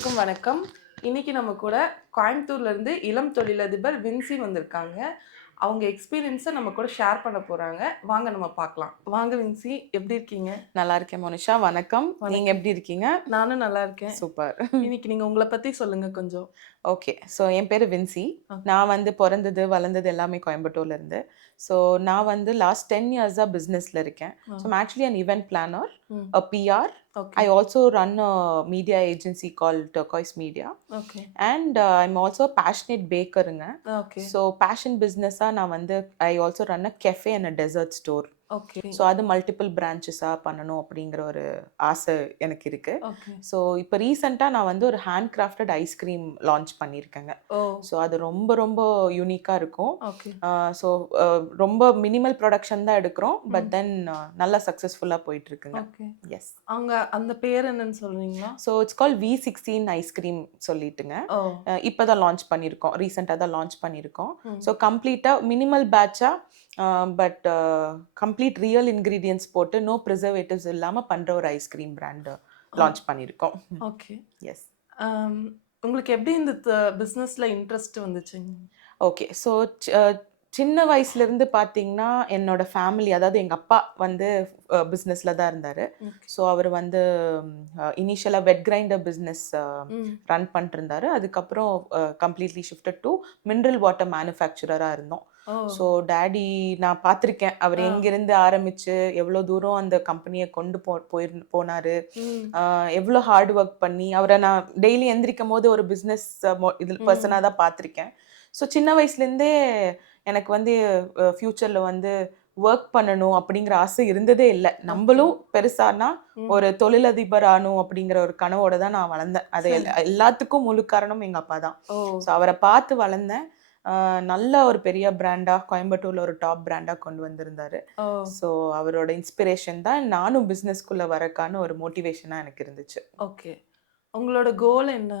அனைவருக்கும் வணக்கம். இன்னைக்கு நம்ம கூட கோயம்புத்தூர்ல இருந்து இளம் தொழிலதிபர் வின்சி வந்திருக்காங்க. அவங்க எக்ஸ்பீரியன்ஸை நம்ம கூட ஷேர் பண்ண போறாங்க. வாங்க நம்ம பார்க்கலாம். வாங்க வின்சி, எப்படி இருக்கீங்க? நல்லா இருக்கேன் மோனிஷா, வணக்கம். நீங்க வணக்கம். எப்படி இருக்கீங்க? நானும் நல்லா இருக்கேன். சூப்பர். இன்னைக்கு நீங்க உங்களை பத்தி சொல்லுங்க கொஞ்சம். ஓகே. ஸோ என் பேரு வின்சி. ஓகே. நான் வந்து பொறந்தது, வளர்ந்தது எல்லாமே கோயம்புத்தூர்ல இருந்து. ஸோ நான் வந்து லாஸ்ட் 10 இயர்ஸா பிசினஸ்ல இருக்கேன். So I'm actually an event planner, ம். a PR. Okay. I also run a media agency called Turquoise Media. Okay. And I'm also a passionate bakerங்க. ஓகே. ஸோ பேஷன் பிஸ்னஸா நான் வந்து I also run a cafe and a dessert store. Okay. So அது multiple பிரான்ச்சஸாக பண்ணணும் அப்படிங்கிற ஒரு ஆசை எனக்கு இருக்கு. ஓகே. ஸோ இப்போ ரீசெண்டாக நான் வந்து ஒரு ஹேண்ட் கிராஃப்டட் ஐஸ்கிரீம் லான்ச் பண்ணியிருக்கேங்க. ஓ. ஸோ அது ரொம்ப ரொம்ப யூனிக்காக இருக்கும். ஓகே. ஸோ ரொம்ப மினிமல் ப்ரொடக்ஷன் தான் எடுக்கிறோம், பட் தென் நல்லா சக்ஸஸ்ஃபுல்லாக போயிட்டு இருக்குங்க. ஓகே. எஸ். அவங்க அந்த பேர் என்னன்னு சொல்றீங்களா? So it's call V16 ice cream சொல்லிட்டுங்க. ஓ. இப்போ தான் லான்ச் பண்ணியிருக்கோம், ரீசெண்டாக தான் லான்ச் பண்ணியிருக்கோம். ம். ஸோ கம்ப்ளீட்டாக மினிமல் பேட்சாக பட் கம்ப்ளீட் ரியல் இன்க்ரீடியன்ஸ் போட்டு நோ ப்ரிசர்வேட்டிவ்ஸ் இல்லாமல் பண்ணுற ஒரு ஐஸ்கிரீம் பிராண்ட் லான்ச் பண்ணியிருக்கோம். ஓகே. எஸ். உங்களுக்கு எப்படி இந்த பிஸ்னஸ்ல இன்ட்ரெஸ்ட் வந்துச்சுங்க? ஓகே. ஸோ சின்ன வயசுலேருந்து பார்த்தீங்கன்னா என்னோட ஃபேமிலி, அதாவது எங்கள் அப்பா வந்து பிஸ்னஸில் தான் இருந்தார். ஸோ அவர் வந்து இனிஷியலாக வெட் கிரைண்டர் பிஸ்னஸ் ரன் பண்ணிட்டுருந்தாரு. அதுக்கப்புறம் completely shifted to mineral water மேனுஃபேக்சரராக இருந்தோம். ஸோ டேடி நான் பார்த்துருக்கேன், அவர் எங்கேருந்து ஆரம்பித்து எவ்வளோ தூரம் அந்த கம்பெனியை கொண்டு போனார், எவ்வளோ ஹார்ட் ஒர்க் பண்ணி அவரை நான் டெய்லி எந்திரிக்கும் போது ஒரு பிஸ்னஸ் இதில் பர்சனாக தான் பார்த்துருக்கேன். ஸோ சின்ன வயசுலேருந்தே எனக்கு வந்து ஃப்யூச்சரில் வந்து ஒர்க் பண்ணணும் அப்படிங்கிற ஆசை இருந்ததே இல்லை. நம்மளும் பெருசானா ஒரு தொழிலதிபர் ஆகணும் அப்படிங்கிற ஒரு கனவோட தான் நான் வளர்ந்தேன். அது எல்லாத்துக்கும் முழு காரணம் எங்கள் அப்பா தான். ஸோ அவரை பார்த்து வளர்ந்தேன். நல்ல ஒரு பெரிய பிராண்டா, கோயம்புத்தூர்ல ஒரு டாப் பிராண்டா கொண்டு வந்திருந்தாரு. ஸோ அவரோட இன்ஸ்பிரேஷன் தான் நானும் பிஸ்னஸ்குள்ள வரக்கான ஒரு மோட்டிவேஷனா எனக்கு இருந்துச்சு. ஓகே. உங்களோட கோல் என்ன?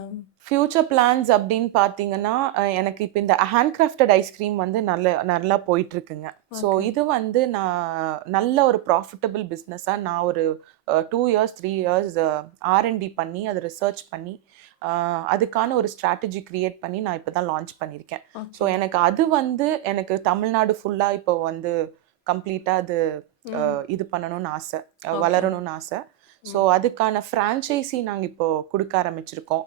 ஃபியூச்சர் பிளான்ஸ் அப்படின்னு பார்த்தீங்கன்னா, எனக்கு இப்போ இந்த ஹேண்ட் கிராஃப்டட் ஐஸ்கிரீம் வந்து நல்லா போயிட்டு இருக்குங்க. ஸோ இது வந்து நான் நல்ல ஒரு ப்ராஃபிட்டபிள் பிஸ்னஸாக நான் ஒரு 2 இயர்ஸ் 3 இயர்ஸ் R&D பண்ணி அதை ரிசர்ச் பண்ணி அதுக்கான ஒரு ஸ்ட்ராட்டஜி கிரியேட் பண்ணி நான் இப்போ தான் லான்ச் பண்ணியிருக்கேன். ஸோ எனக்கு அது வந்து எனக்கு தமிழ்நாடு ஃபுல்லாக இப்போ வந்து கம்ப்ளீட்டாக அது இது பண்ணணும்னு ஆசை, வளரணும்னு ஆசை. ஸோ அதுக்கான ஃப்ரான்ச்சைசி நாங்கள் இப்போ கொடுக்க ஆரம்பிச்சிருக்கோம்.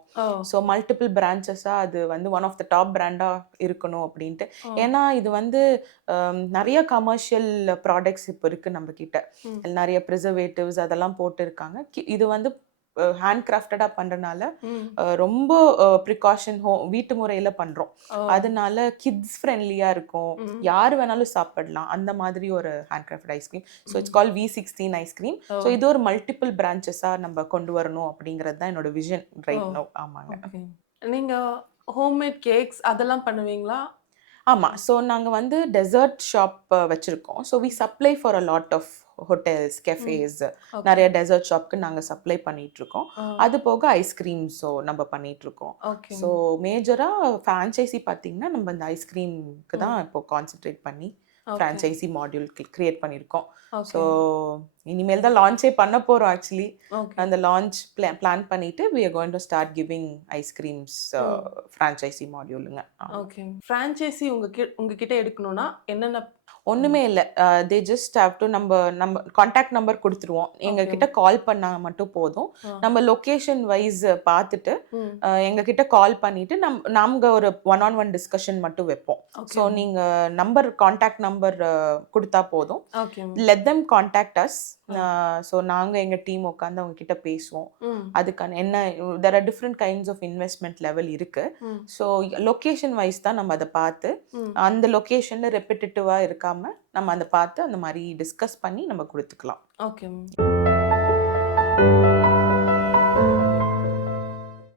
ஸோ மல்டிபிள் பிரான்ச்சஸாக அது வந்து ஒன் ஆஃப் த டாப் பிராண்டாக இருக்கணும் அப்படின்ட்டு. ஏன்னா இது வந்து நிறைய கமர்ஷியல் ப்ராடக்ட்ஸ் இப்போ இருக்குது நம்ம கிட்ட, நிறைய ப்ரிசர்வேட்டிவ்ஸ் அதெல்லாம் போட்டு இருக்காங்க. இது வந்து ஹேண்ட் கிராஃப்டடாக பண்ணுறனால ரொம்ப ப்ரிகாஷன் வீட்டு முறையில் பண்ணுறோம். அதனால கிட்ஸ் ஃப்ரெண்ட்லியாக இருக்கும், யார் வேணாலும் சாப்பிடலாம், அந்த மாதிரி ஒரு hand craft ice cream. So it's call V16 ice cream. So இது ஒரு மல்டிபிள் பிரான்ச்சஸாக நம்ம கொண்டு வரணும் அப்படிங்கிறது தான் என்னோட விஷன் ரைட் நவ். ஆமாங்க. நீங்கள் ஹோம்மேட் கேக்ஸ் அதெல்லாம் பண்ணுவீங்களா? ஆமாம். ஸோ நாங்கள் வந்து டெசர்ட் ஷாப் வச்சுருக்கோம். So we supply for a lot of hotels, cafes, நிறைய டெசர்ட் ஷாப்க்கு நாங்கள் சப்ளை பண்ணிகிட்ருக்கோம். அது போக ஐஸ்கிரீம்ஸோ நம்ம பண்ணிகிட்ருக்கோம். ஸோ மேஜராக ஃப்ரான்ச்சைசி பார்த்திங்கன்னா நம்ம இந்த ஐஸ்கிரீம்க்கு தான் இப்போ கான்சென்ட்ரேட் பண்ணி ஃப்ரான்ச்சைசி மாடியூல் கிரியேட் பண்ணியிருக்கோம். ஸோ இனிமேல் தான் லான்ச்சே பண்ண போகிறோம். ஆக்சுவலி அந்த லான்ச் பிளான் பண்ணிட்டு we are going to start giving ice creams franchisee மாடியூலுங்க. ஓகே. ஃப்ரான்ச்சைசி உங்ககிட்ட எடுக்கணும்னா என்னென்ன? ஒன்றுமே இல்லை, தே ஜஸ்ட் ஹேவ் டு நம்ம கான்டாக்ட் நம்பர் கொடுத்துருவோம், எங்ககிட்ட கால் பண்ணால் மட்டும் போதும். நம்ம லொக்கேஷன் வைஸ் பார்த்துட்டு எங்ககிட்ட கால் பண்ணிட்டு நாங்கள் ஒரு 1-on-1 டிஸ்கஷன் மட்டும் வைப்போம். ஸோ நீங்கள் கான்டாக்ட் நம்பர் கொடுத்தா போதும். Let them contact as. So நாங்கள் எங்கள் டீம் உட்காந்து அவங்க கிட்ட பேசுவோம். அதுக்கான என்ன there are different kinds of investment level இருக்கு. ஸோ லொக்கேஷன் வைஸ் தான் நம்ம அதை பார்த்து அந்த லொக்கேஷனில் ரெப்பிட்டேட்டிவாக இருக்காம நம்ம அதை பார்த்து அந்த மாதிரி டிஸ்கஸ் பண்ணி நம்ம கொடுத்துக்கலாம். ஓகே.